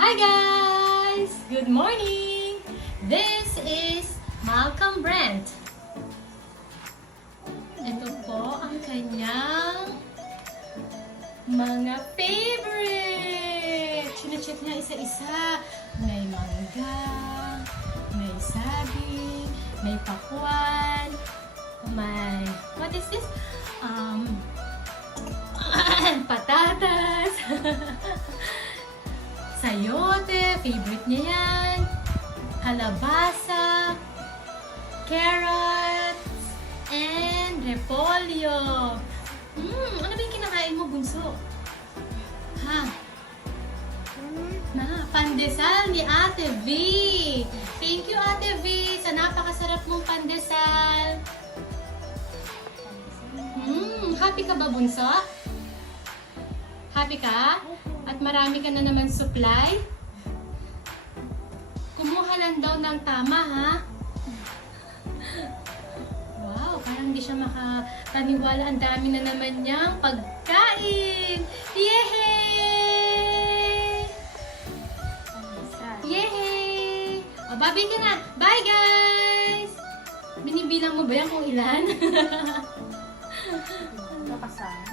Hi guys! Good morning! This is Malcolm Brent. Ito po ang kanyang mga favorite. Chine-check niya isa-isa. May mangga, may saging, may pakwan, may, what is this? Patatas. Sayote, favorite niya yan. Kalabasa, carrots, and repolyo. Ano ba yung kinakain mo, bunso? Ha? Pandesal ni Ate V. Thank you, Ate V, sa napakasarap mong pandesal. Happy ka ba, bunso? Happy ka? At marami ka na naman supply? Kumuha lang daw ng tama, ha? Wow, parang hindi siya makapaniwala. Ang dami na naman niyang pagkain! Yehey! Yehey! O, babi ka na! Bye, guys! Binibilang mo ba yan kung ilan? Nakasama.